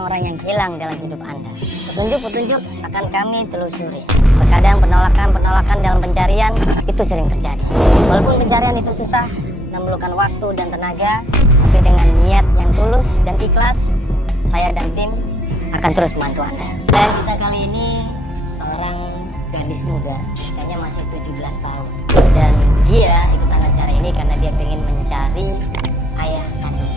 orang-orang yang hilang dalam hidup Anda. Petunjuk-petunjuk akan kami telusuri. Terkadang penolakan dalam pencarian itu sering terjadi. Walaupun pencarian itu susah, memerlukan waktu dan tenaga, tapi dengan niat yang tulus dan ikhlas, saya dan tim akan terus membantu Anda. Dan kita kali ini seorang gadis muda, usianya masih 17 tahun. Dan dia ikutan acara ini karena dia ingin mencari ayah kandungnya.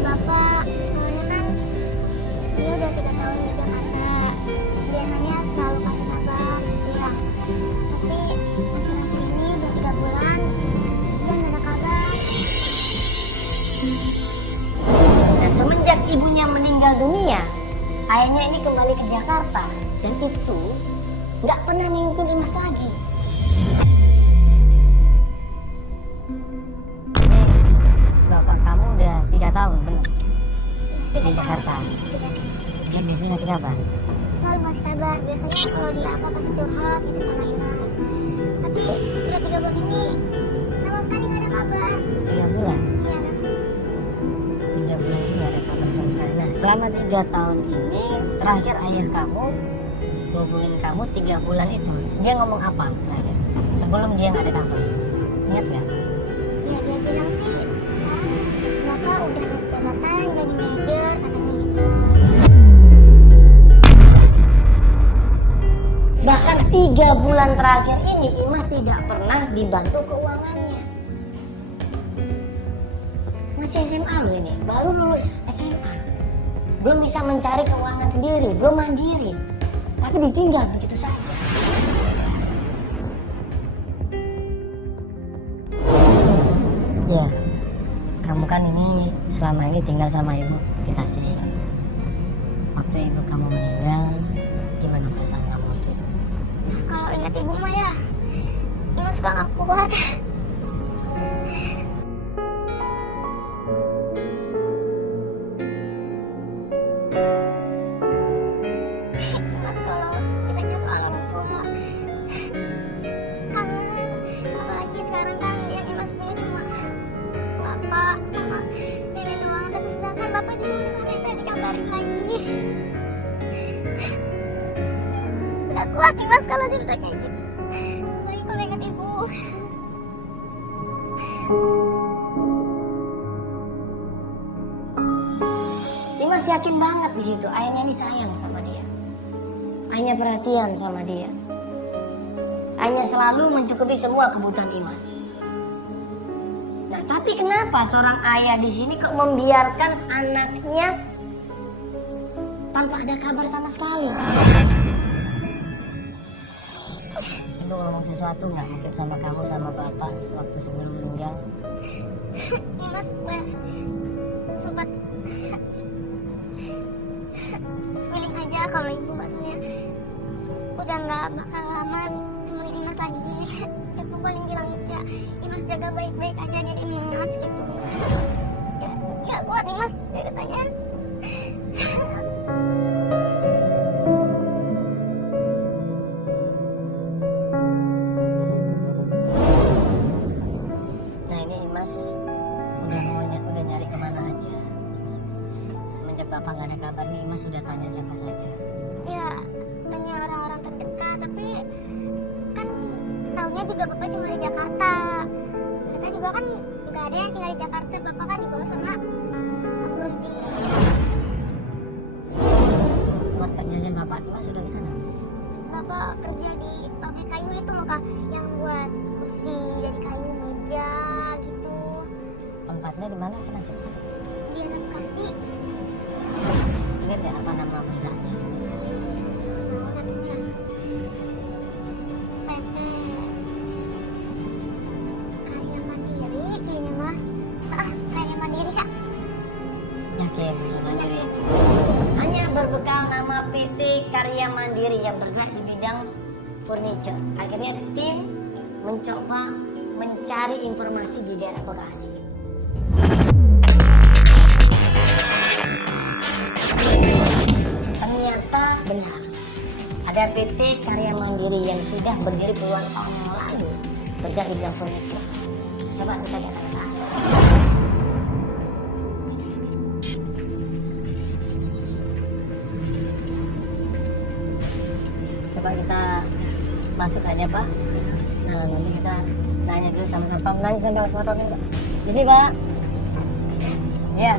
Bapak, soalnya kan dia udah 3 tahun di Jakarta. Biasanya selalu kasih kabar gitu ya. Tapi akhir-akhir ini udah 3 bulan, dia nggak ada kabar. Nah, semenjak ibunya meninggal dunia, ayahnya ini kembali ke Jakarta dan itu nggak pernah nengokin Imas lagi. Bapak kamu udah 3 tahun benar di Jakarta. Dia biasanya ngasih kabar. Selalu ngasih kabar. Biasanya kalau dia apa pasti curhat gitu sama Imas. Tapi udah 3 bulan ini sama sekali nggak ada kabar. 3 bulan. Iya. 3 bulan ini nggak ada kabar sama sekali. Nah, selama 3 tahun ini terakhir ayah kamu hubungin kamu 3 bulan itu, dia ngomong apa terakhir? Sebelum dia nggak ada kabar, ingat nggak? Ya dia bilang sih sekarang bapak udah naik jabatan jadi manajer katanya gitu. Bahkan 3 bulan terakhir ini Imas tidak pernah dibantu keuangannya. Masih SMA loh ini, baru lulus SMA. Belum bisa mencari keuangan sendiri, belum mandiri. Tapi ditinggal begitu saja. Ya, kamu kan ini selama ini tinggal sama ibu di Tasik. Waktu ibu kamu meninggal, gimana perasaan kamu waktu itu? Kalau ingat ibu mah ya Imas suka gak kuat. Imas kalau ditanya soal orang tua kangen. Apalagi sekarang kan yang Imas punya cuma bapak sama nenek doang. Tapi sedangkan bapak juga udah gak bisa dikabarin lagi. Gak kuat Imas kalau cerita kayak gitu. Apalagi kalau ingat ibu. Imas yakin banget di situ ayahnya ini sayang sama dia. Ayahnya perhatian sama dia. Ayahnya selalu mencukupi semua kebutuhan Imas. Nah, tapi kenapa seorang ayah di sini kok membiarkan anaknya tanpa ada kabar sama sekali? Ibu ngomong sesuatu nggak mungkin sama kamu sama bapak waktu sebelum meninggal? Imas sempat feeling aja kalau ibu maksudnya udah nggak bakal lama temenin Imas lagi. Ibu paling bilang ya Imas jaga baik-baik aja diri Imas gitu. Ya kuat Imas ceritanya. Nah, ini Imas udah nyari kemana aja. Semenjak bapak nggak ada kabar nih, Imas sudah tanya siapa saja. Ya tanya orang-orang terdekat tapi kan taunya juga bapak cuma di Jakarta. Mereka juga kan nggak ada yang tinggal di Jakarta. Bapak kan dibawa sama Pak Nurdi. Buat kerjanya bapak, Imas sudah ke sana. Bapak kerja di pabrik kayu itu muka yang buat kursi dari kayu, meja gitu. Tempatnya di mana? Pernah cerita? Di anak kasih. Ingat nggak apa nama perusahaannya? Namanya PT Karya Mandiri kayaknya mah. Karya Mandiri Kak. Yakin? Mandiri. Hanya berbekal nama PT Karya Mandiri yang bergerak di bidang furniture. Akhirnya tim mencoba mencari informasi di daerah Bekasi. Ternyata benar, Ada PT Karya Mandiri yang sudah berdiri puluhan tahun yang lalu bergerak di bidang furniture. Coba kita datang ke sana. Coba kita masuk aja Pak. Nah nanti kita nanya dulu sama satpam. Nanya sambil foto nih Pak. Di sini Pak. Ya.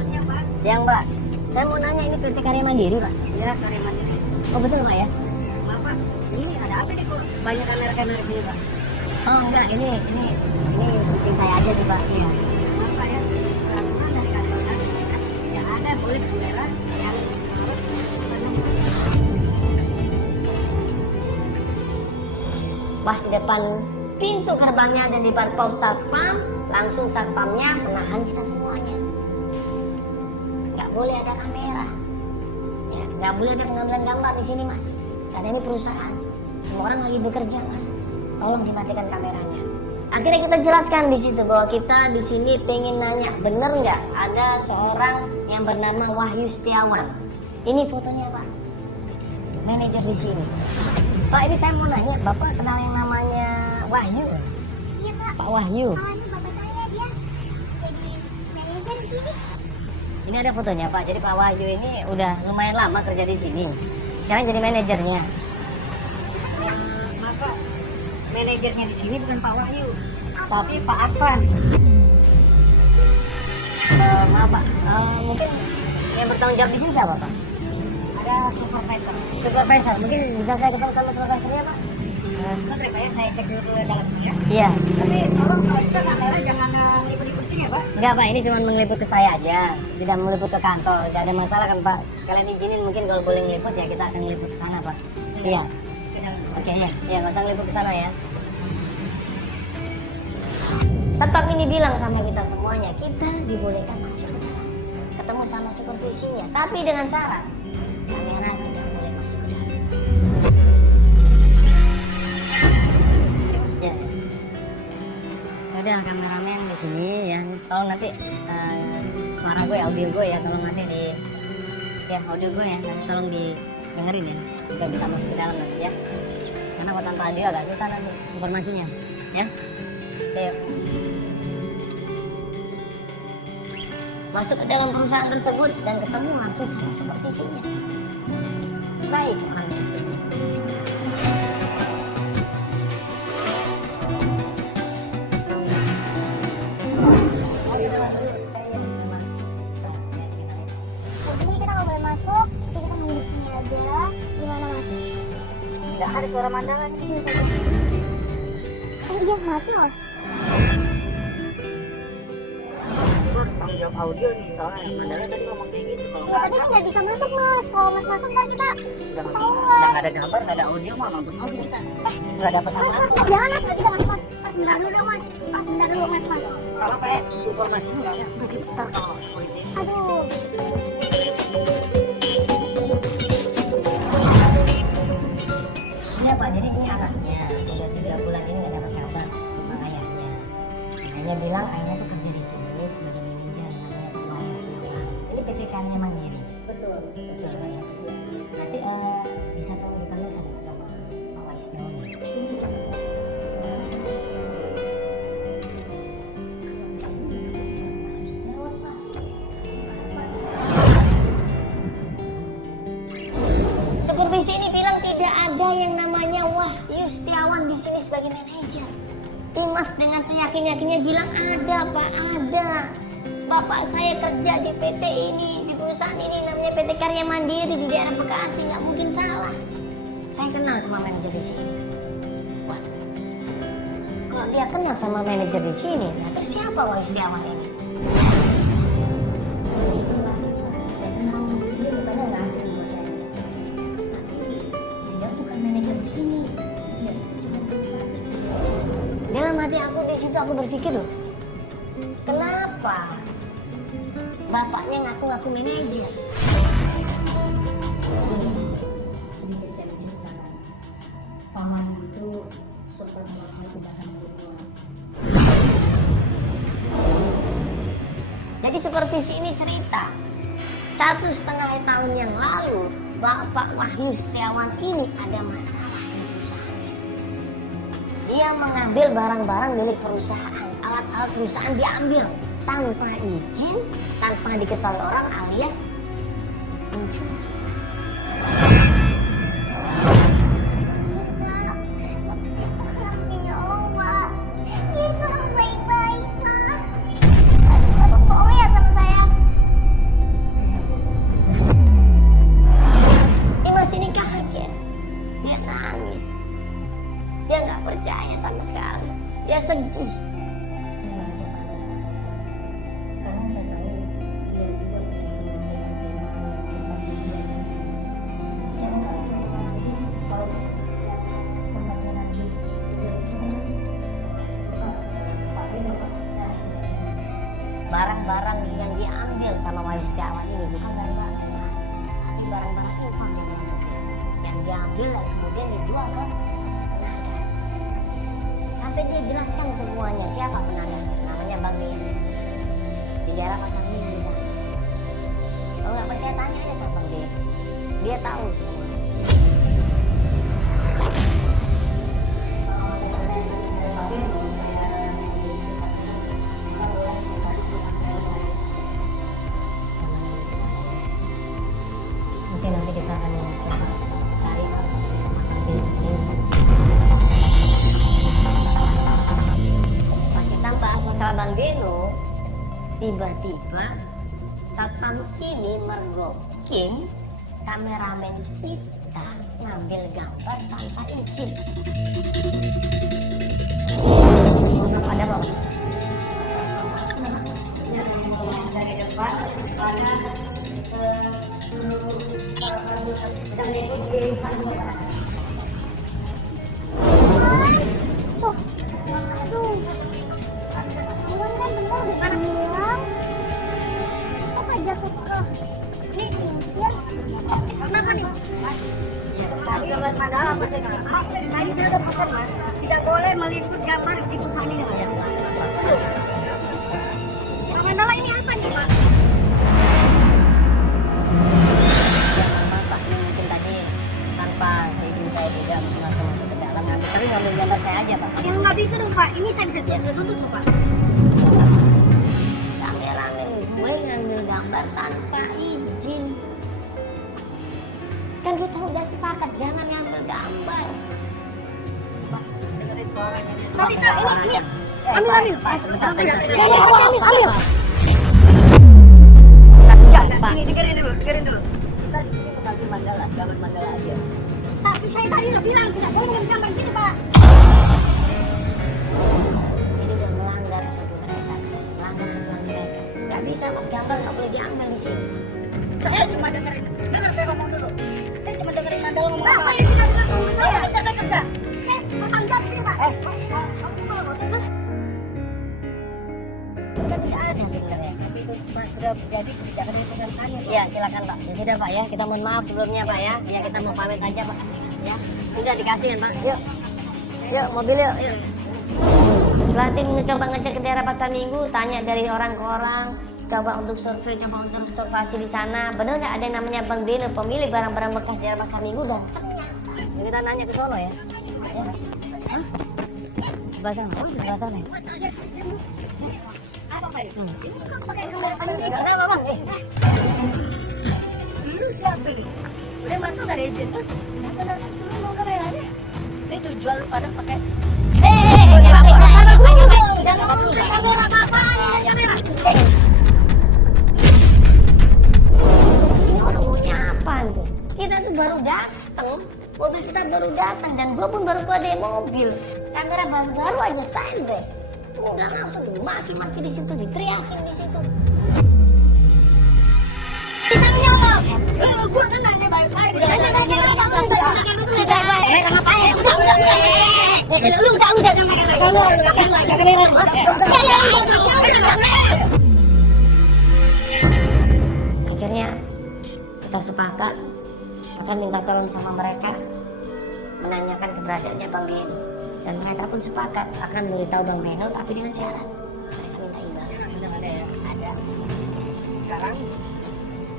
Siang Pak. Saya mau nanya ini PT Karya Mandiri Pak. Ya, Karya Mandiri. Oh betul Pak ya? Bapak, ini ada apa nih kok? Banyak kamera-kamera di sini, Pak. Oh enggak, ini syuting saya aja sih Pak. Iya. Bapak ya, peraturan dari kantor kan tidak ada boleh kamera yang harus Pas di depan pintu gerbangnya dan di depan pom satpam, langsung satpamnya menahan kita semuanya. Nggak boleh ada kamera, ya, nggak boleh ada pengambilan gambar di sini Mas. Karena ini perusahaan, semua orang lagi bekerja Mas. Tolong dimatikan kameranya. Akhirnya kita jelaskan di situ bahwa kita di sini pengen nanya, bener nggak ada seorang yang bernama Wahyu Setiawan? Ini fotonya Pak, manajer di sini. Pak, ini saya mau nanya, Bapak kenal yang namanya Wahyu? Iya Pak. Pak Wahyu. Awalnya bapak saya dia jadi manajer di sini. Ini ada fotonya Pak. Jadi Pak Wahyu ini udah lumayan lama kerja di sini. Sekarang jadi manajernya. Bapak, manajernya di sini bukan Pak Wahyu, tapi Pak Arfan. Maaf Pak, mungkin yang bertanggung jawab di sini siapa Pak? Ada supervisor. Supervisor. Mungkin bisa saya ketemu sama supervisornya Pak? Sebentar Pak ya, saya cek dulu ke dalam dulu ya. Iya. Tapi tolong kalau bisa kamera jangan meliput-liput sini ya Pak. Enggak Pak, ini cuma mengeliput ke saya aja. Tidak meliput ke kantor. Tidak ada masalah kan Pak. Sekalian izinin mungkin kalau boleh ngeliput ya kita akan ngeliput ke sana Pak. Iya. Oke ya. Iya nggak usah ngeliput ke sana ya. Satpam ini bilang sama kita semuanya, kita dibolehkan masuk ke dalam. Ketemu sama supervisinya, tapi dengan syarat kamera tidak boleh masuk ke dalam. Ya. Ada kameramen di sini ya. Tolong nanti suara gue, audio gue ya, tolong nanti di audio gue ya, nanti tolong didengerin ya supaya bisa masuk ke dalam nanti ya. Karena kalau tanpa audio agak susah nanti informasinya ya. Ayo. Masuk ke dalam perusahaan tersebut dan ketemu langsung sama supervisinya. Baik orangnya. Jadi kita nggak boleh masuk, jadi kita nunggu di sini aja. Gimana Mas? Nggak ada suara mandalan di sini Pak. Iya mati loh. Gue harus tanggung jawab audio nih, soalnya mandalan tadi ngomong kayak gitu. Kalau Ya tapi kan nggak bisa masuk Mas. Kalau Mas masuk ntar kita udah ketahuan. nggak ada gambar, nggak ada audio, mau mampus aja kita. Nggak dapat Mas, apa-apa. Mas, jangan Mas, nggak bisa Mas. Mas, sebentar dulu dong Mas. Mas, sebentar dulu Mas. Kalau kayak informasinya nggak ada, nanti besar kalau politik. Aduh. Iya Pak, jadi ini anaknya udah 3 bulan ini nggak dapat kabar sama ayahnya. Ayahnya bilang ayahnya tuh kerja di sini sebagai manajer namanya Pak Wahyu Setiawan. Ini PT Karya Mandiri. Betul. Betul Pak ya. Nanti bisa tolong dipanggilkan Pak sama Pak Wahyu Setiawan. Supervisi ini bilang tidak ada yang namanya Wahyu Setiawan di sini sebagai manajer. Imas dengan seyakin-yakinnya bilang ada Pak, ada. Bapak saya kerja di PT ini, di perusahaan ini namanya PT Karya Mandiri di daerah Bekasi, nggak mungkin salah. Saya kenal sama manajer di sini. Waduh, kalau dia kenal sama manajer di sini, nah terus siapa Wahyu Setiawan ini? Saya kenal dia bukannya nggak asing buat saya. Dia bukan manajer di sini. Dia itu cuma tempat. Dalam hati aku di situ aku berpikir loh, kenapa bapaknya ngaku-ngaku manajer? Sedikit saya menceritakan, Pak Madu itu sempat melakukan tindakan pembunuhan. Jadi supervisi ini cerita 1,5 tahun yang lalu Bapak Wahyu Setiawan ini ada masalah di perusahaannya. Dia mengambil barang-barang milik perusahaan, alat-alat perusahaan diambil tanpa izin, tanpa diketahui orang alias mencuri. Ini kaget, dia nangis, dia nggak percaya sama sekali, dia sedih. Saya merasa pada karena saya tahu dia juga tempat tujuan. Saya nggak tahu kalau tempatnya nanti dari sana Pak Bino Pak. Barang-barang yang diambil sama Wahyu Setiawan ini bukan barang-barang mewah, tapi barang-barang impor dari luar negeri yang diambil dan kemudian dijual ke penadah. Sampai dia jelaskan semuanya siapa penadah, namanya Bang Bino di daerah Pasar Minggu sana. Kalau nggak percaya tanya aja sama Bang Bino, dia tahu semua. Mungkin nanti kita akan coba cari pas kita bahas masalah Bang Beno, tiba-tiba satpam ini mergokin kameramen kita ngambil gambar tanpa izin. Ada Bang? Dari depan pada Tadi saya udah pesan mas, tidak boleh meliput gambar di perusahaan ini. Mandala ini apa nih mas? Pak, ini mungkin tadi tanpa seizin saya juga masuk ke dalam, tapi ngambil gambar saya aja Pak. Yang nggak bisa dong pak, ini saya bisa tuntut loh pak. Kameramen gue ngambil gambar tanpa izin. Kan kita udah sepakat jangan ngambil gambar. Dengerin suaranya dia. Pak, Bisa ini. aja. Ambil. Pak, sebentar. Ambil. Pak, Ini dengerin dulu. Kita di sini mengambil mandala, gambar mandala aja. Tapi saya tadi udah bilang tidak boleh ngambil gambar di sini pak. ini udah melanggar suku mereka, melanggar aturan mereka. Gak bisa mas, gambar nggak boleh diambil di sini. Saya cuma dengerin saya ngomong dulu. Saya cuma dengerin mandala ngomong apa. Pak, ini saya kerja. Saya makan jam sini pak. Kamu malah bosan kan? Kita tidak ada sebenarnya. Tapi itu sudah jadi kebijakan dari perusahaan kami. Ya silakan Pak. Ya sudah Pak ya, kita mohon maaf sebelumnya Pak ya. Ya kita mau pamit aja Pak. Ya sudah dikasih kan Pak. Yuk mobil yuk. Setelah tim mencoba ngecek ke daerah Pasar Minggu, tanya dari orang ke orang, coba untuk survei, coba untuk observasi di sana, benar nggak ada yang namanya Bang Beno pemilik barang-barang bekas daerah Pasar Minggu, dan ternyata ini kita nanya ke sono ya. Ya. Hah? Sebelah sana. Sebelah sana. Apa pak itu? Kenapa Bang? Lu siapa ini? Udah masuk dari izin terus datang dulu mau kameranya. Itu jual lu pada pakai Kamera apaan? Kamera. Orang punya apa tuh? Kita tuh baru datang, mobil kita baru datang dan gua pun baru keluar dari mobil. Kamera baru aja standby. Udah langsung dimaki-maki di situ, diteriakin di situ. Kita nyolong. gua kena nih baik-baik. Akhirnya kita sepakat akan minta tolong sama mereka, menanyakan keberadaannya Bang Beno, dan mereka pun sepakat akan memberitahu Bang Beno tapi dengan syarat mereka minta imbal. Ada ya? Ada. Sekarang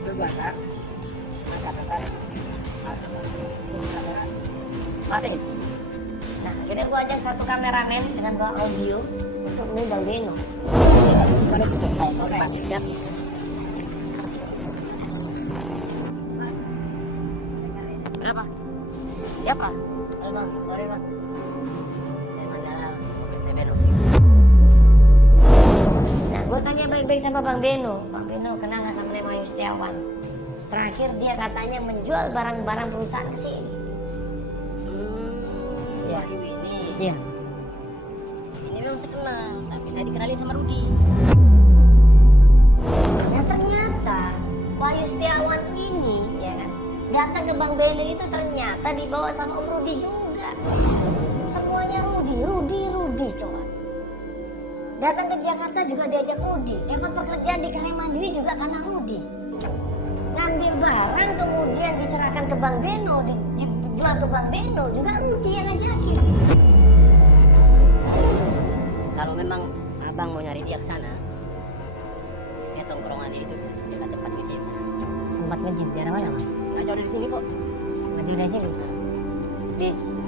lu buat catatan Farid. Nah, akhirnya gua ajak satu kameramen dengan bawa audio untuk menemui Bang Beno. Oke, siap. Berapa? Siapa? Halo Bang, sorry Bang. Saya Manggala, saya Beno. Nah, gue tanya baik-baik sama Bang Beno. Bang Beno kenal nggak sama Wahyu Setiawan? Terakhir dia katanya menjual barang-barang perusahaan ke sini. Wahyu ini. Iya. Ini memang saya kenal, tapi saya dikenali sama Rudi. Nah ternyata Wahyu Setiawan ini, ya kan, datang ke Bang Beno itu ternyata dibawa sama Om Rudi juga. Semuanya Rudi coba. Datang ke Jakarta juga diajak Rudi. Dapat pekerjaan di Karya Mandiri juga karena Rudi. Ngambil barang kemudian diserahkan ke Bang Beno, dijual ke Bang Beno juga Rudi yang ngajakin. Kalau memang abang mau nyari dia ke sana, ya tongkrongan itu dekat tempat kecil sana. Tempat nge-gym daerah mana Mas? Nggak jauh dari sini kok. Nggak jauh dari sini?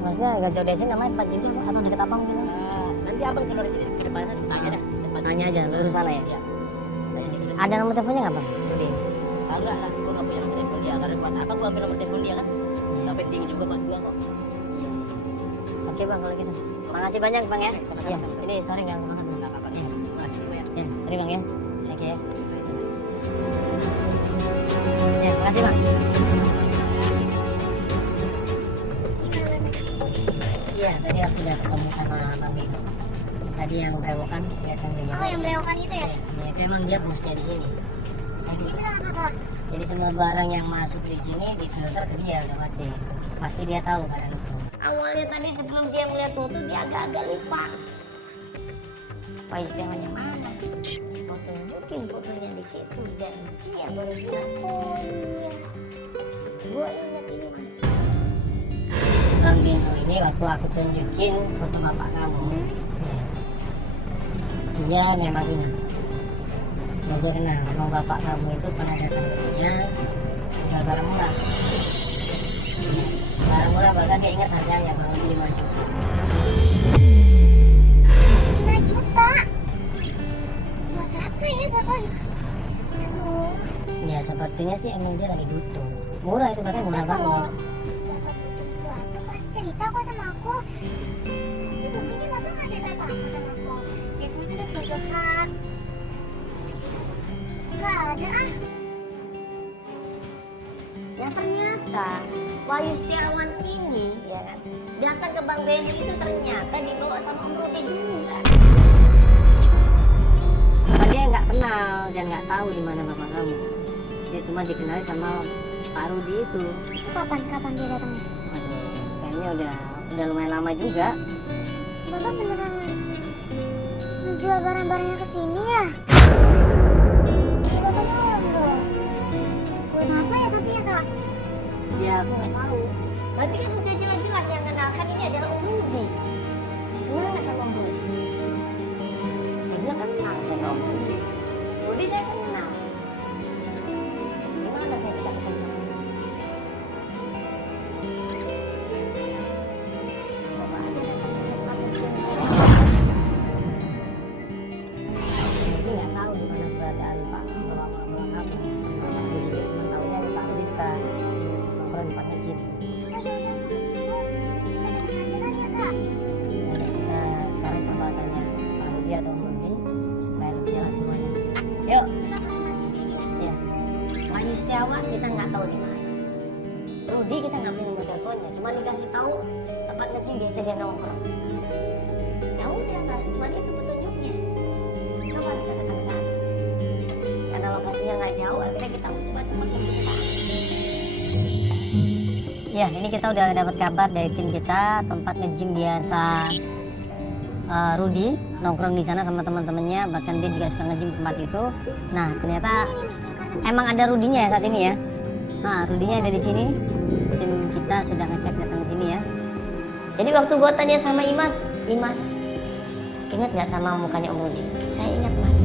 Maksudnya nggak jauh dari sini namanya tempat gym apa? Atau dekat apa mungkin? Nanti abang keluar dari sini ke depan saya tanya dah. Tanya aja, lurus sana ya? Iya. Tanya sini. Ada nomor teleponnya nggak Bang? Rudi? Agak lah, gua nggak punya nomor telepon dia. Karena buat apa gua ambil nomor telepon dia kan? Nggak penting juga buat gua kok. Oke Bang kalau gitu. Makasih banyak Bang ya. Sama-sama, Iya, sama-sama. ini sorry ganggu banget Bang. Nggak apa-apa. Iya. Makasih gua ya. Ya, sorry Bang ya. Thank you ya. Ya, makasih Bang. Iya, tadi aku udah ketemu sama Bang Beno. Tadi yang berewokan, kelihatan juga. Oh, yang berewokan itu ya? Ya, itu emang dia bosnya di sini. Dia bilang apa kak? Jadi semua barang yang masuk di sini difilter ke dia udah pasti. Pasti dia tahu barang itu. Awalnya tadi sebelum dia melihat foto dia agak-agak lupa. Wahyu Setiawan yang mana? Mau tunjukin fotonya di situ dan dia baru bilang, oh iya, gue ingat ini Mas. Bang Beno ini waktu aku tunjukin foto bapak kamu, ya, dia memang ingat. Gue kenal, emang bapak kamu itu pernah datang ke punya jual barang murah. Barang murah bahkan dia ingat harganya kurang lebih 5 juta. 5 juta? Buat apa ya bapak? Aduh, Ya sepertinya sih emang dia lagi butuh. Murah itu katanya murah kalau banget. bapak butuh sesuatu pasti cerita kok sama aku. Tapi buktinya bapak nggak cerita apa-apa sama aku. Biasanya kan dia sering curhat. Nggak ada ah. Ya ternyata Wahyu Setiawan ini ya kan datang ke Bang Beno itu ternyata dibawa sama Om Rudi juga. Dia nggak kenal dan nggak tahu di mana bapak kamu. Dia cuma dikenal sama Pak Rudi itu. Itu kapan dia datangnya? Aduh, kayaknya udah lumayan lama juga. Bapak beneran menjual barang-barangnya ke sini ya? Bapak nolong dong. Buat apa ya tapi ya kak? Ya aku nggak tahu. Berarti kan udah jelas-jelas yang kenalkan ini adalah Om Rudi. Kenal nggak sama Om Rudi? Dia bilang kenal saya Om Rudi. Rudi saya kenal. Gimana saya bisa ketemu sama Rudi? Coba aja datang ke tempat kecil di sini. Rudi nggak tahu di mana keberadaan bapak kamu sama Pak Rudi. Dia cuma tahunya di Pak Rudi suka nongkrong di tempat kecil. Udah kita sekarang coba tanya Pak Rudi atau Om Rudi supaya lebih jelas semuanya. Yuk. Ya. Wahyu Setiawan kita nggak tahu di mana. Rudi kita nggak punya nomor teleponnya, cuma dikasih tahu tempat kecil biasa dia nongkrong. Ya udah kasih cuma itu petunjuknya. Coba kita datang ke sana. Karena lokasinya nggak jauh, akhirnya kita coba cepat pergi ke sana. Ya, ini kita udah dapat kabar dari tim kita tempat nge-gym biasa. Rudi nongkrong di sana sama teman-temannya, bahkan dia juga suka nge-gym di tempat itu. Nah, ternyata emang ada Rudinya ya saat ini ya. Nah, Rudinya ada di sini. Tim kita sudah ngecek datang ke sini ya. Jadi waktu gua tanya sama Imas, ingat nggak sama mukanya Om Rudi? Saya ingat Mas.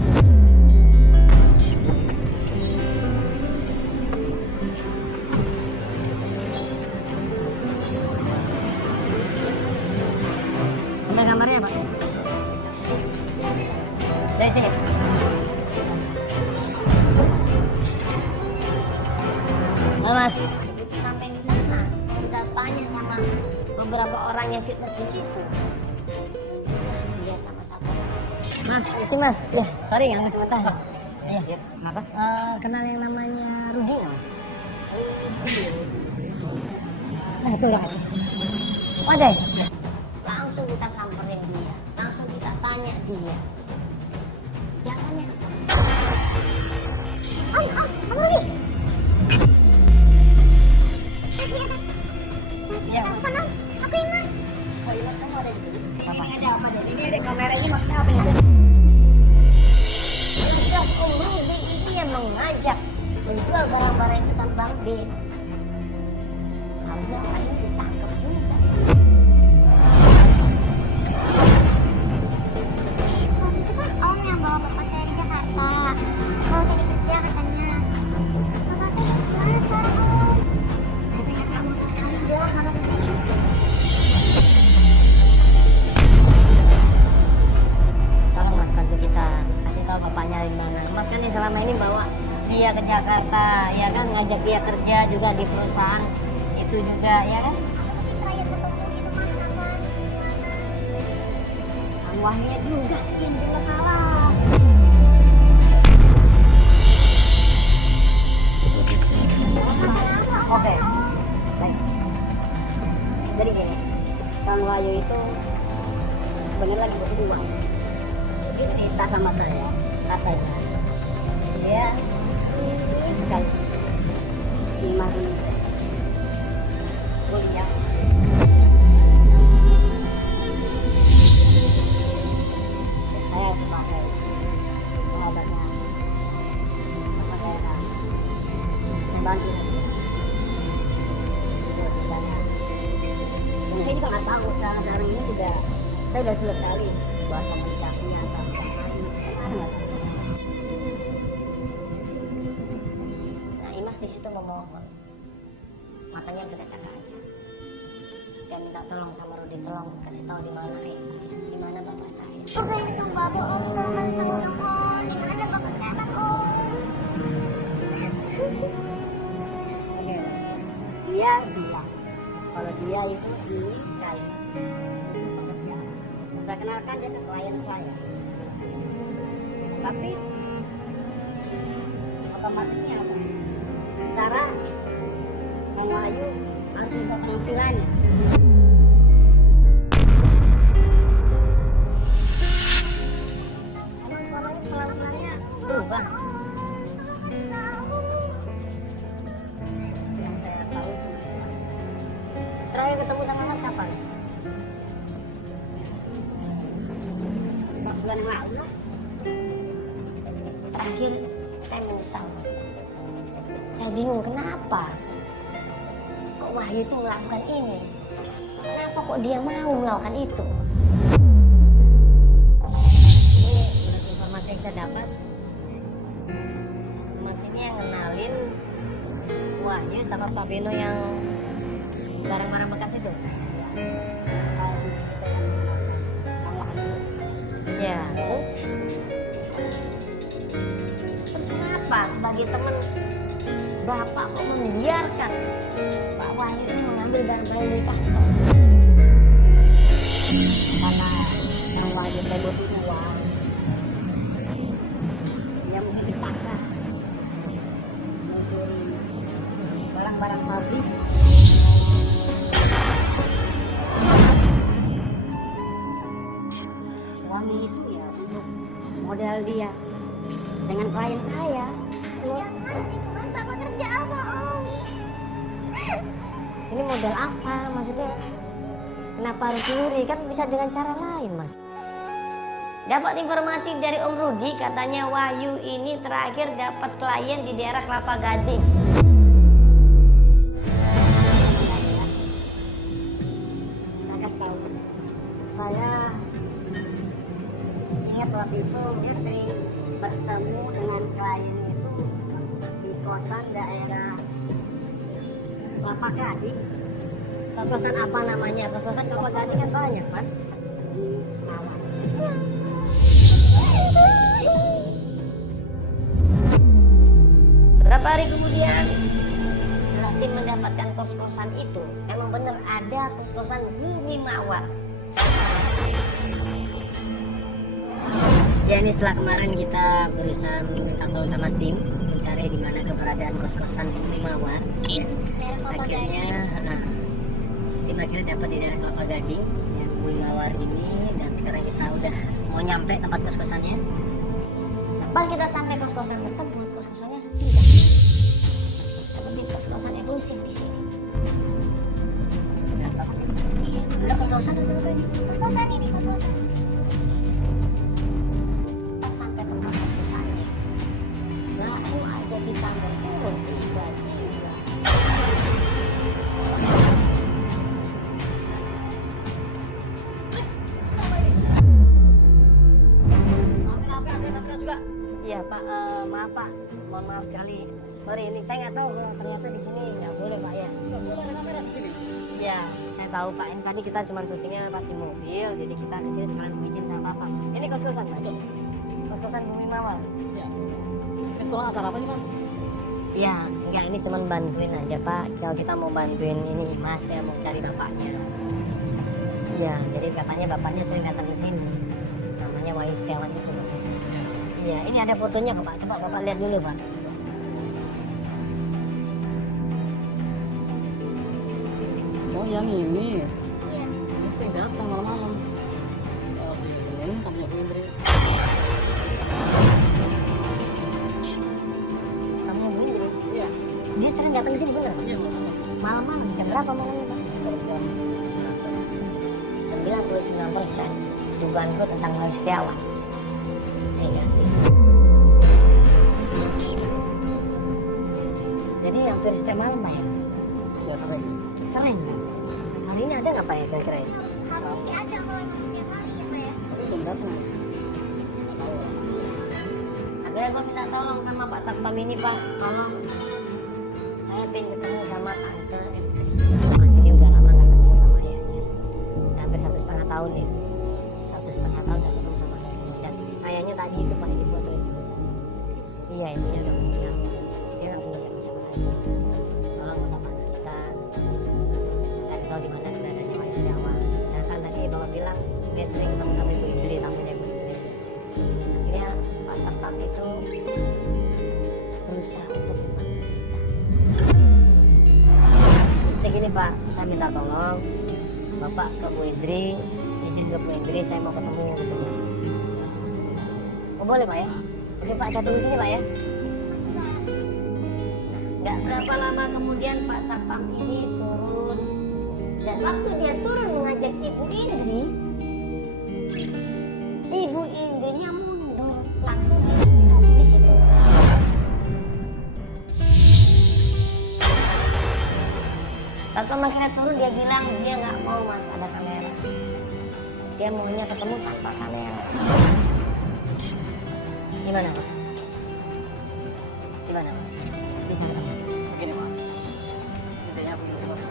gambarnya Pak? Dari sini. Nah, Mas, begitu sampai di sana, kita tanya sama beberapa orang yang fitness di situ. Dia sama-sama. Mas, isi Mas. Ya, sorry nggak sebentar. Iya. Kenapa? Kenal yang namanya Rudi nggak Mas? Nah, itu orang. Oh, ada. Langsung kita samperin dia, langsung kita tanya dia. Jawabannya apa? Om Rudi. Iya, Mas. Apa, Om? Apa ini, Mas? Oh, Imas kamu ada di sini. Ini ada apa deh? Ini ada kamera ini maksudnya apa nih? Jelas Om Rudi ini yang mengajak menjual barang-barang itu sama Bang B. Harusnya orang ini ditangkap juga. Waktu itu kan Om yang bawa bapak saya di Jakarta. Kalau saya kerja katanya. Bapak saya gimana sekarang, Om? Saya tinggal kamu sekali doang anak ini. Tolong Mas bantu kita kasih tahu bapaknya di mana. Mas kan yang selama ini bawa dia ke Jakarta, ya kan ngajak dia kerja juga di perusahaan itu juga, ya kan? Tapi terakhir ketemu itu Mas kapan? Awalnya juga sih yang bikin masalah. Oke. Baik. Jadi gini, Kang Wahyu itu sebenarnya lagi butuh uang. Dia cerita sama saya, katanya dia ingin sekali Dimas ini kuliah. Saya sebagai pengobatnya apa daerah, saya bantu. Saya juga nggak tahu sekarang ini juga saya udah sulit sekali buat komunikasinya sama orang lain. Nah, Imas di situ memohon, matanya berkaca-kaca. Dia minta tolong sama Rudi, tolong kasih tahu di mana ayah saya, di mana bapak saya. Saya tunggu Bapak, Om. Tolong kasih tahu dong, Om. Di mana Bapak sekarang, Om? Oke. Dia bilang kalau dia itu ingin sekali untuk bekerja. Saya kenalkan dia ke klien saya. Tapi otomatisnya apa? Secara Kang Wahyu harus minta penampilannya. Emang selama ini penampilannya berubah? Yang saya tahu Terakhir ketemu sama Mas kapan? 4 bulan yang lalu lah. Terakhir saya menyesal Mas. Saya bingung kenapa kok Wahyu itu melakukan ini. Kenapa kok dia mau melakukan itu? Ini informasi yang saya dapat, Mas ini yang ngenalin Wahyu sama Pak Beno yang barang-barang bekas itu. Ya, terus kenapa sebagai teman Bapak kok membiarkan Pak Wahyu ini mengambil barang-barang dari kantor? Karena Kang Wahyu teh butuh uang. Dia mungkin dipaksa mencuri barang-barang pabrik. Uangnya itu ya untuk modal dia dengan klien saya. Jangan, itu Mas. Sama kerja apa, Om? Ini modal apa maksudnya? Kenapa harus curi? Kan bisa dengan cara lain, Mas. Dapat informasi dari Om Rudi, katanya Wahyu ini terakhir dapat klien di daerah Kelapa Gading. Saya kasih tahu. Saya ingat waktu itu dia sering bertemu dengan klien itu di kosan daerah Kelapa Gading. Kos-kosan apa namanya? Kos-kosan Kelapa Gading kan banyak, Mas. Di Mawar. Beberapa hari kemudian, setelah tim mendapatkan kos-kosan itu, emang bener ada kos-kosan Bumi Mawar. Ya ini setelah kemarin kita berusaha minta tolong sama tim mencari di mana keberadaan kos-kosan Bumi Mawar. Ya. Akhirnya, tim akhirnya dapat di daerah Kelapa Gading, ya, Bumi Mawar ini, dan sekarang kita udah mau nyampe tempat kos-kosannya. Pas kita sampai kos-kosan tersebut, kos-kosannya sepi kan? Seperti kos-kosan eksklusif di sini. Ada kos-kosan atau apa ini? Kos-kosan ini, kos-kosan. Pas sampai tempat kos-kosannya, baru aja di tangga turun tiba-tiba. Iya Pak, maaf Pak, mohon maaf sekali. Sorry, ini saya nggak tahu kalau ternyata di sini nggak boleh Pak ya. Nggak boleh ada kamera di sini. Ya, saya tahu Pak. Ini tadi kita cuma syutingnya pasti mobil, jadi kita di sini sekalian izin sama Bapak. Ini kos-kosan Pak. Kos-kosan Bumi Mawar. Ya. Ini setelah acara apa sih Mas? Iya, enggak ini cuma bantuin aja Pak. Kalau kita mau bantuin ini Mas, dia mau cari bapaknya. Iya, jadi katanya bapaknya sering datang ke sini. Namanya Wahyu Setiawan itu Pak. Iya, ini ada fotonya kok Pak. Coba Bapak lihat dulu Pak. Oh yang ini. Iya. Ini sering datang malam-malam. Ini katanya Bu Indri. Kamu yang ini Iya. dia sering datang ke sini bener? Iya malam-malam. Malam-malam jam berapa malamnya Pak? Jam 99% dugaanku tentang Wahyu Setiawan negatif. Jadi hampir setiap malam Pak ya? Ya sering. Sering. Kali ini ada nggak Pak ya kira-kira ya? Harus sih ada kalau tiap hari ya, Pak ya. Tapi belum datang. Akhirnya gue minta tolong sama Pak Satpam ini Pak, tolong saya pengen ketemu sama Tante Indri. Mas ini udah lama nggak ketemu sama ayahnya, udah hampir 1,5 tahun ya. 1,5 tahun nggak ketemu sama ayahnya. Dan ayahnya tadi itu Pak di foto itu. Iya ibunya udah meninggal. Dia nggak punya siapa-siapa lagi. Tolong Bapak kita cari tahu di mana keberadaan Wahyu Setiawan. Nah kan tadi Bapak bilang dia sering ketemu sama Ibu Indri, tamunya Ibu Indri. Akhirnya Pak Satpam itu berusaha untuk membantu kita. Mesti gini Pak, saya minta tolong Bapak ke Bu Indri, izin ke Bu Indri, saya mau ketemu gitu. Oh boleh Pak ya? Oke Pak, saya tunggu sini Pak ya. Gak berapa lama kemudian Pak Satpam ini turun, dan waktu dia turun mengajak Ibu Indri, Ibu Indrinya mundur, langsung dia stop di situ. Satpam akhirnya turun, dia bilang dia nggak mau Mas ada kamera. Dia maunya ketemu tanpa kamera. Gimana Pak? Gimana Pak? Bisa ketemu? Begini Mas. Intinya begini Mas.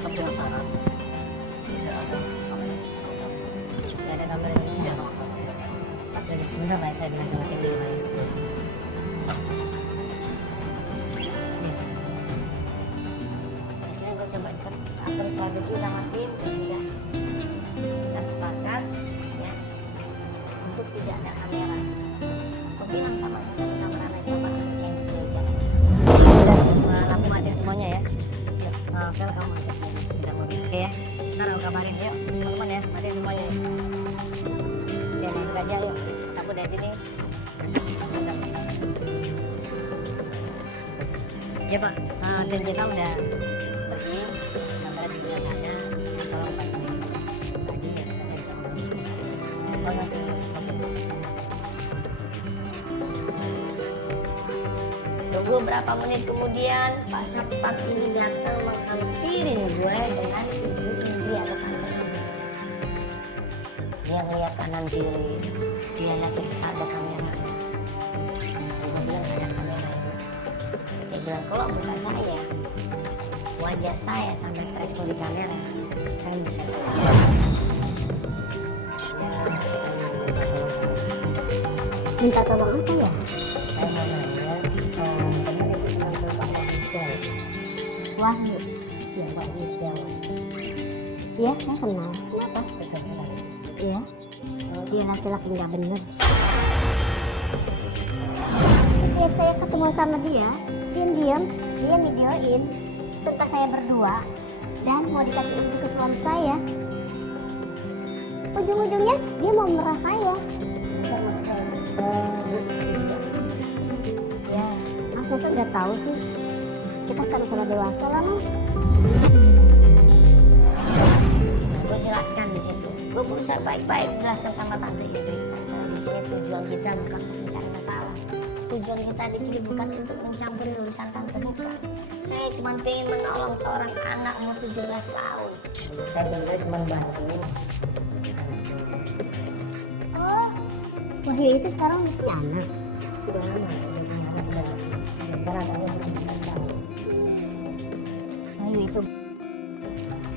Tapi dengan syarat tidak ada kamera. Gak ada kamera di sini. Tidak sama sekali. Jadi sebentar Pak, saya bilang sama tim dulu Pak. Nih. Akhirnya gue coba atur strategi sama tim, terus udah kita sepakat ya untuk tidak ada kamera. Gue bilang sama salah satu kameramen, coba kayak di meja aja. Udah lampu matiin semuanya ya. Yuk, Vel kamu ajak dia sebentar mobil. Oke ya, ntar aku kabarin yuk teman-teman ya, matiin semuanya ya. Ya masuk aja yuk, cabut dari sini. Masuk. Ya Pak, tim kita udah pergi, kamera juga nggak ada. Jadi tolong Pak ini tadi ya supaya saya bisa ngomong. Terima kasih. Oke Pak. Tunggu berapa menit kemudian Pak Satpam ini datang menghampirin gue dengan Ibu Indri atau Tante Indri. Dia ngeliat kanan kiri, dia lihat sekitar ada kamera. Gue bilang ada kamera Ibu. Dia bilang kalau bukan saya, wajah saya sampai terexpose di kamera, kalian bisa tahu. Ya, Minta tolong apa ya? Saya mau nanya, teman itu panggil Bapak Michel. Wahyu. Ya, Pak Michel. Iya, saya kenal. Kenapa? Kebetulan. Iya. Dia laki-laki nggak bener. Setiap saya ketemu sama dia, diam-diam dia videoin tentang saya berdua dan mau dikasih info ke suami saya. Ujung-ujungnya dia mau meras saya. Ya, Mas masa nggak tahu sih? Kita sama-sama dewasa lah, Mas. Gue jelaskan di situ. Gue berusaha baik-baik jelaskan sama Tante Indri. Tante, di sini tujuan kita bukan untuk mencari masalah. Tujuan kita di sini bukan untuk mencampuri urusan Tante, bukan. Saya cuma pengen menolong seorang anak umur 17 tahun. Saya sebenarnya cuma bantu. Wahyu itu sekarang punya anak. Sudah lama, sekarang ada 14 tahun. Wahyu itu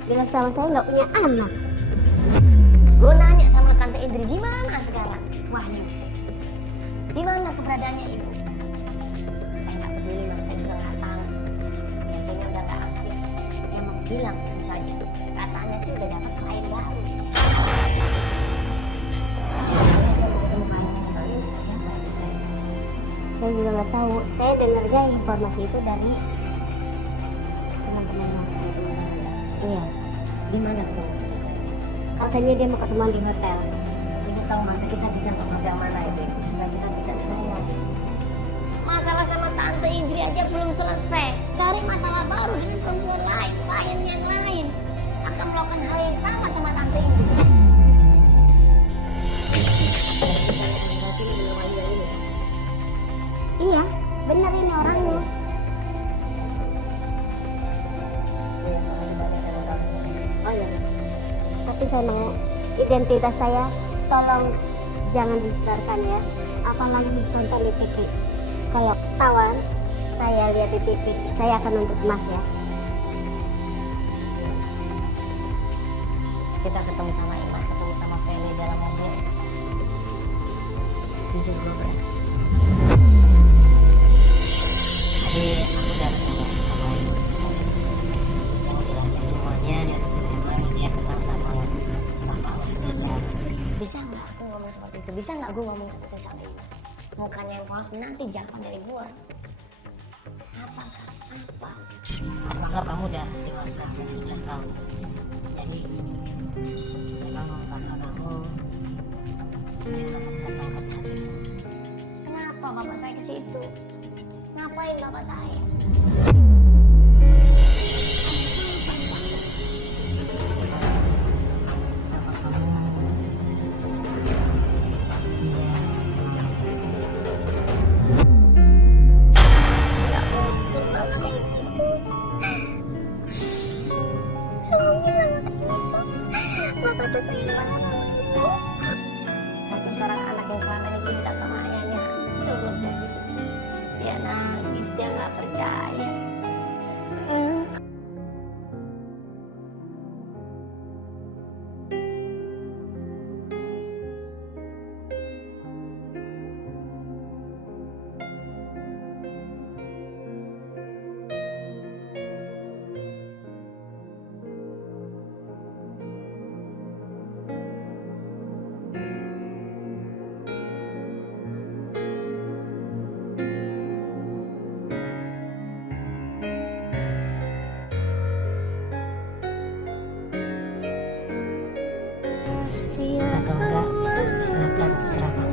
bilang sama saya nggak punya anak. Gue nanya sama Tante Indri, di mana sekarang Wahyu? Di mana keberadaannya ibu? Saya nggak peduli, Mas, saya juga nggak tahu. Handphonenya udah nggak aktif, dia menghilang itu saja. Katanya sih udah dapat klien baru. Siapa itu? Saya juga nggak tahu. Saya dengarnya informasi itu dari teman-teman Mas. Iya. Di mana ketemu sama dia? Katanya dia mau ketemuan di hotel. Ibu tahu nanti kita bisa ke hotel mana itu, Ibu, supaya kita bisa kesana. Masalah sama Tante Indri aja belum selesai. Cari masalah baru dengan perempuan lain, klien yang lain akan melakukan hal yang sama sama Tante Indri. Iya, benar ini orangnya. Oh iya. Tapi saya mau identitas saya tolong jangan disebarkan ya. Apalagi ditonton di TV. Kalau tawan saya lihat di TV, saya akan nuntut Mas ya. Kita ketemu sama Imas, ketemu sama Feli dalam mobil. Jujur gue berat. Tadi aku udah ketemu sama ibu. Yang jelasin semuanya dan memang dia kenal sama Bapak Wahyu. Bisa nggak aku ngomong seperti itu? Bisa nggak gue ngomong seperti itu sama Imas? Mukanya yang polos menanti jawaban dari gue. Apa Kak? Apa? Aku anggap kamu udah dewasa, 17 tahun. Jadi memang bapak kamu sering banget datang ke tempat itu. Kenapa bapak saya ke situ? Ngapain bapak saya? Bapak kamu nggak mungkin bapak itu. Bapak tuh sayang banget sama ibu. Satu seorang anak yang selama ini cinta sama ayahnya hancur lebur di situ. Dia nangis, dia nggak percaya. Atau enggak, silakan terserah kamu.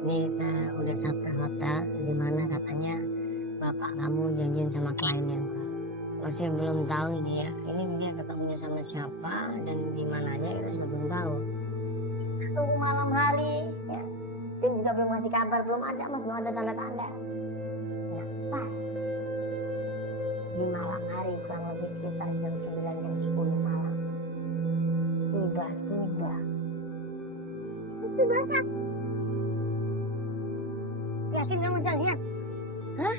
Ini kita udah sampai hotel di mana katanya bapak kamu janjian sama kliennya. Masih belum tahu dia. Ini dia ketemunya sama siapa dan di mananya itu juga belum tahu. Tunggu malam hari, ya. Tim juga belum ngasih kabar, belum ada, mas, belum ada tanda-tanda. Nah, pas di malam hari kurang lebih sekitar jam 9 jam 10 malam. Tiba-tiba itu datang. Yakin kamu bisa lihat? Hah?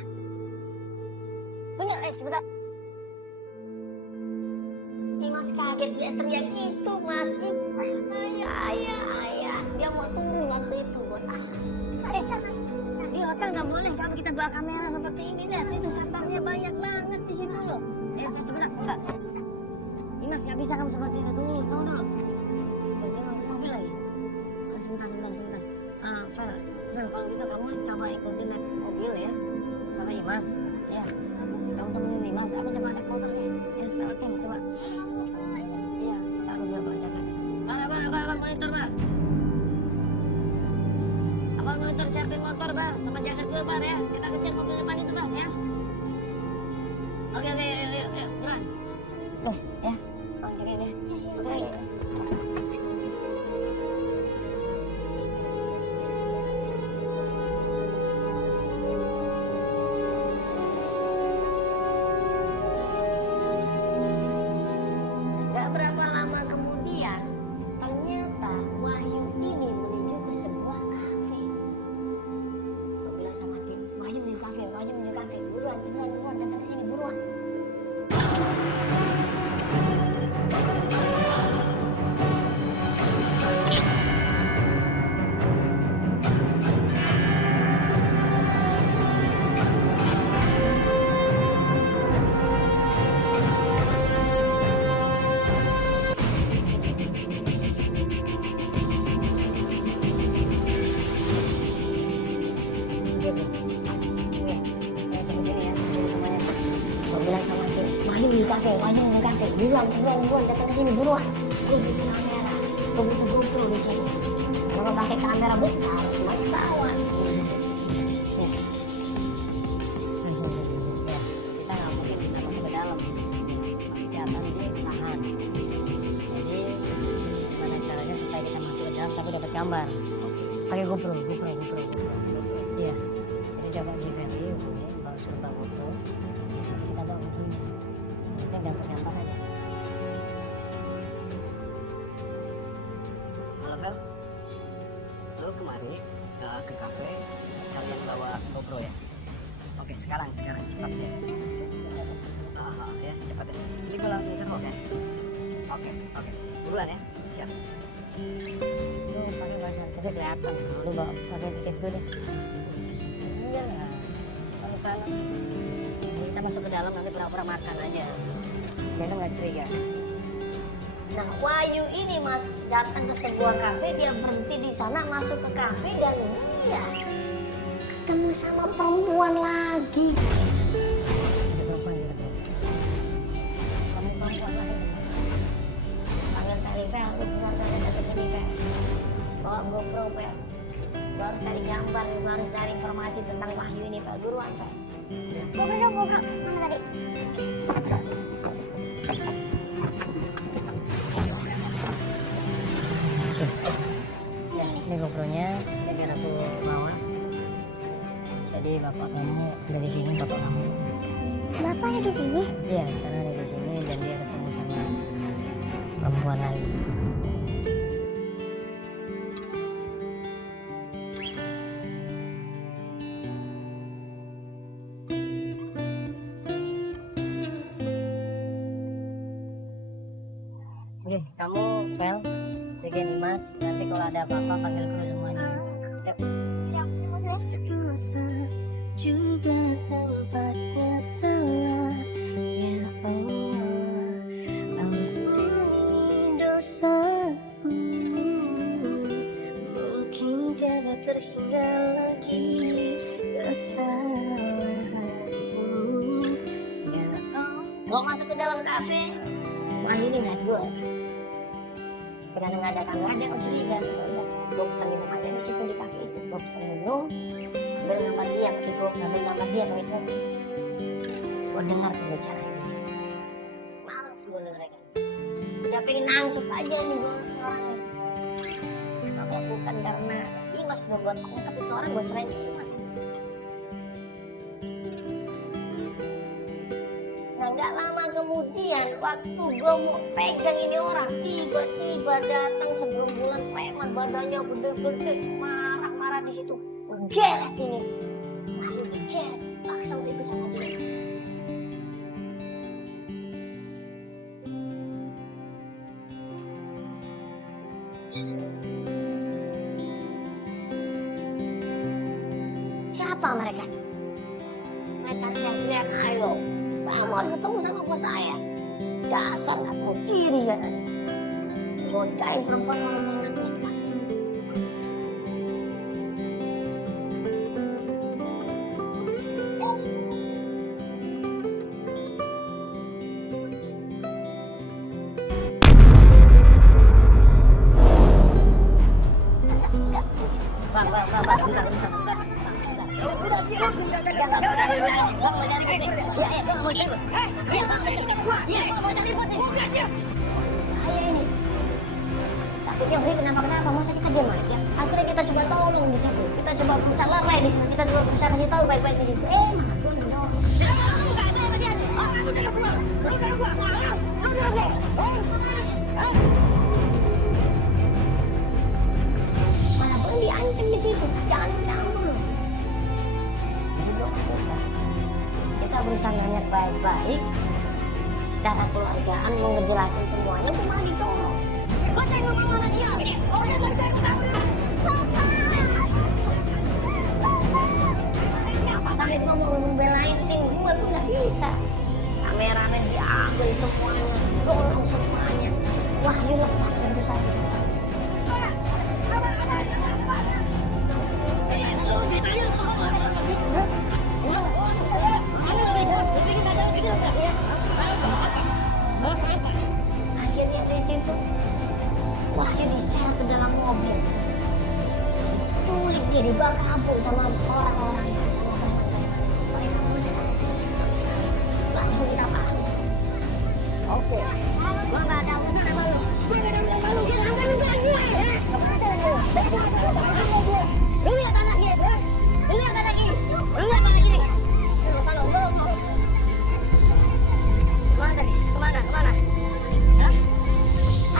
Bener, sebentar. Mas kaget, dia teriak itu, mas. Ayah. Dia mau turun waktu itu buat ayah. Di hotel nggak boleh kalau kita bawa kamera seperti ini. Lihat, itu satpamnya banyak banget di sini loh. Sebentar. Mas, nggak bisa kamu seperti itu. Tunggu dulu. Dia masuk mobil lagi. Sebentar. Vel, kalau gitu kamu coba ikutin naik mobil ya, sama Imas. Ya, kamu temenin Imas. Aku coba naik motor ya. Ya, sama tim coba. Iya, kamu juga bawa jaga deh. Abang monitor, Bar. Abang monitor siapin motor, Bar. Sama jaga gue, Bar ya. Kita kejar mobil depan itu, Bar ya. Oke, yuk, buruan. Ya, tolong jagain ya. Oke. Gak berapa lama kemudian, ternyata Wahyu ini menuju ke sebuah kafe. Gue bilang sama tim, Wahyu menuju kafe. Buruan, datang ke sini, buruan. Bilang sama tim, Wahyu di kafe, buruan, datang ke sini, buruan. Gue butuh kamera, gue butuh GoPro di sini. Kalau pakai kamera besar, mas ketahuan. Kita nggak mungkin bisa masuk ke dalam, pasti akan ditahan. Jadi gimana caranya supaya kita masuk ke dalam tapi dapat gambar? Pakai GoPro. Iya. Jadi coba si Fendi, baru suruh bawa GoPro. Kita bawa GoPro-nya. Kita dapat gambar aja. Halo Fel, lo kemari ke kafe kalian bawa GoPro ya? Oke, sekarang cepat ya. Ya cepat ya. Jadi gue langsung seru ya. Oke, buruan ya, siap. Lu pakai bahasa tapi kelihatan. Lu bawa pakai jaket gue deh. Iya lah, kalau salah. Kita masuk ke dalam nanti pura-pura makan aja. Dia kan nggak curiga. Nah, Wahyu ini mas datang ke sebuah kafe, dia berhenti di sana, masuk ke kafe dan dia ketemu sama perempuan lagi. Panggil Fel, lu bukan datang ke sini Fel. Bawa GoPro Fel. Lu harus cari gambar, lu harus cari informasi tentang Wahyu ini Fel. Buruan Fel. GoPro, mana tadi? Ya, ini GoPro-nya, ini biar aku bawa. Jadi bapak kamu ada di sini, bapak kamu. Bapaknya di sini? Iya, sekarang ada di sini dan dia ketemu sama perempuan lain. Oke, kamu Vel, jagain Imas. Nanti kalau ada apa-apa panggil kru semuanya. Yuk. Juga tempatnya salah, ya Allah, ampuni dosaku. Mungkin tiada terhingga lagi kesalahanku, ya Allah. Gua masuk ke dalam kafe. Wah ini lihat gua. karena nggak ada kamera dia kok curiga. Gue pesen minum aja di situ di kafe itu. Gue pesen minum, ambil gambar dia pakai gue, ambil gambar dia pakai gue. Gue dengar pembicaraan dia. Males gue dengerin. Udah pengen nangkep aja nih gue orangnya. Tapi bukan karena Imas gue tahu, tapi itu orang gue serahin Imas. Nah nggak lama kemudian waktu gue mau pegang ini orang, tiba-tiba datang sebelum bulan preman, badannya gede-gede, marah-marah di situ, ngegeret ini. Lalu digeret, paksa untuk ikut sama dia. Siapa mereka? Mereka teriak-teriak, ayo, kamu harus ketemu sama bos saya. Dasar gak tahu diri kan? Godain perempuan malam-malam nikah. Bang, bentar. Udah siap, Bang mau cari putih. Iya, Bang mau cari putih. Iya, Bang mau cari putih. Bukan dia. Bahaya ini. Takutnya Bri kenapa-kenapa, masa kita diam aja? Akhirnya kita coba tolong di situ. Kita coba berusaha lerai di situ. Kita coba berusaha kasih tahu baik-baik di situ. Malah gue mendorong. Malah gue diancam di situ. Jangan campur loh. Jadi gue masuk kan. Kita berusaha nanya baik-baik. Secara keluargaan mau ngejelasin semuanya, cuma ditolong. Gue tanya ngomong sama dia. Orangnya gak bisa ikut aku. Sampai gue mau membelain tim gue pun gak bisa. Kameramen diambil semuanya, dorong semuanya. Wah, dia lepas begitu saja coba. Akhirnya di situ Wahyu diseret ke dalam mobil, diculik dia, dibawa kabur sama orang-orang itu, sama preman-preman itu. Mereka masih sangat cepat sekali. Langsung kita panik. Oke, gua nggak ada urusan sama lu. Gua nggak ada urusan sama lu. Kita akan nunggu lagi. Lu lihat anak dia, lu lihat anak ini, lu lihat anak ini. Urusan lu, lu. Kemana tadi? Kemana? Hah?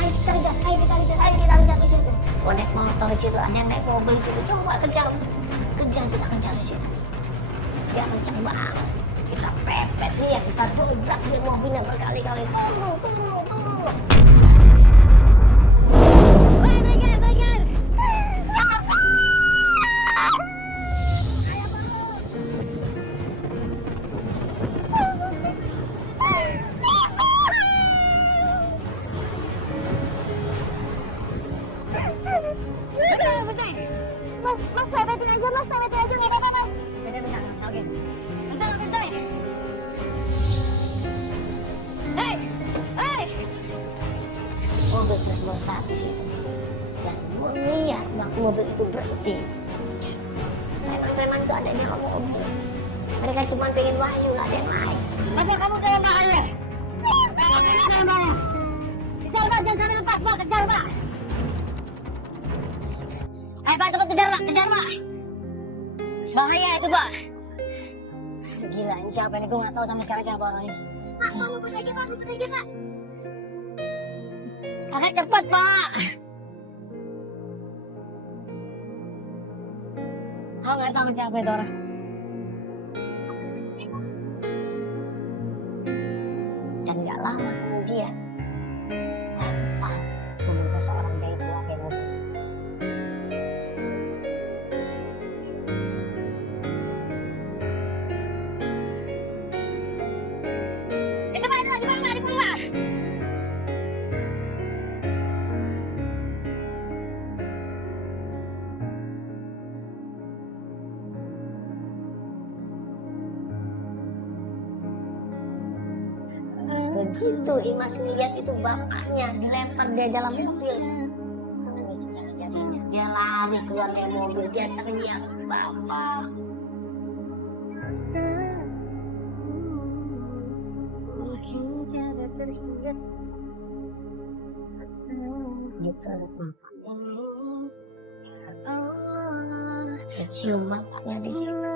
Ayo kita kejar di situ. Gua naik motor di situ, ada yang naik mobil di situ. Coba kejar, kita kejar di situ. Dia kenceng banget. Kita pepet dia, kita dobrak dia mobilnya berkali-kali. Turun. Bagian. Betul. Mas, pepetin aja, nggak apa-apa, Mas. Beda bisa, oke. Bentar. Hei! Mobil terus melesat di situ. Dan gue ngeliat waktu mobil itu berhenti. Preman-preman itu ada di dalam mobil. Mereka cuma pengen Wahyu, gak ada yang naik. Apa kamu dalam bahaya? Kejar, Pak, jangan lepas, Pak. Kejar, Pak. Ayo, Pak, cepet kejar, Pak. Bahaya itu, Pak. Gila, ini siapa ini? Gue gak tahu sampai sekarang siapa orang ini. Pak, luput aja, Pak. Kakak cepat, Pak. Aku nggak tahu siapa itu orang. Dan nggak lama kemudian, turun seorang dari keluarga mobil. Itu Pak, di bawah. Begitu Imas lihat itu bapaknya dilempar dia dalam mobil, nangis jadinya. Dia lari keluar dari mobil, dia teriak, "Bapak!" Mungkin tiada terhingga Gitu bapaknya. Allah. Dicium bapaknya di situ.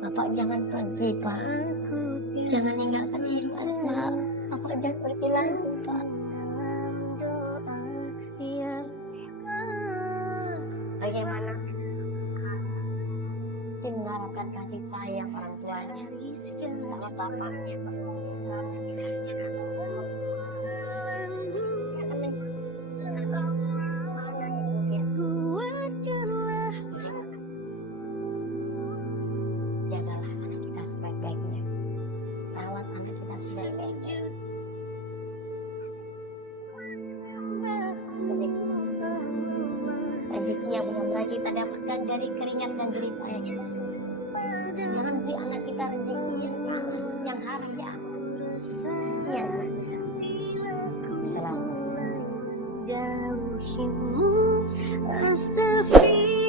"Bapak jangan pergi, Pak. Jangan ninggalkan Imas, Pak. Bapak jangan pergi lagi, Pak." Bagaimana? Tim mengharapkan kasih sayang orang tuanya sama bapaknya. Jagalah anak kita sebaik-baiknya. Rawat anak kita sebaik-baiknya. Rezeki yang benar-benar kita dapatkan dari keringat dan jerih payah kita semua. Jangan beri anak kita rezeki yang panas, yang harga. Kasihan anak kita. Assalamualaikum. Jauhimu, astagfirullah.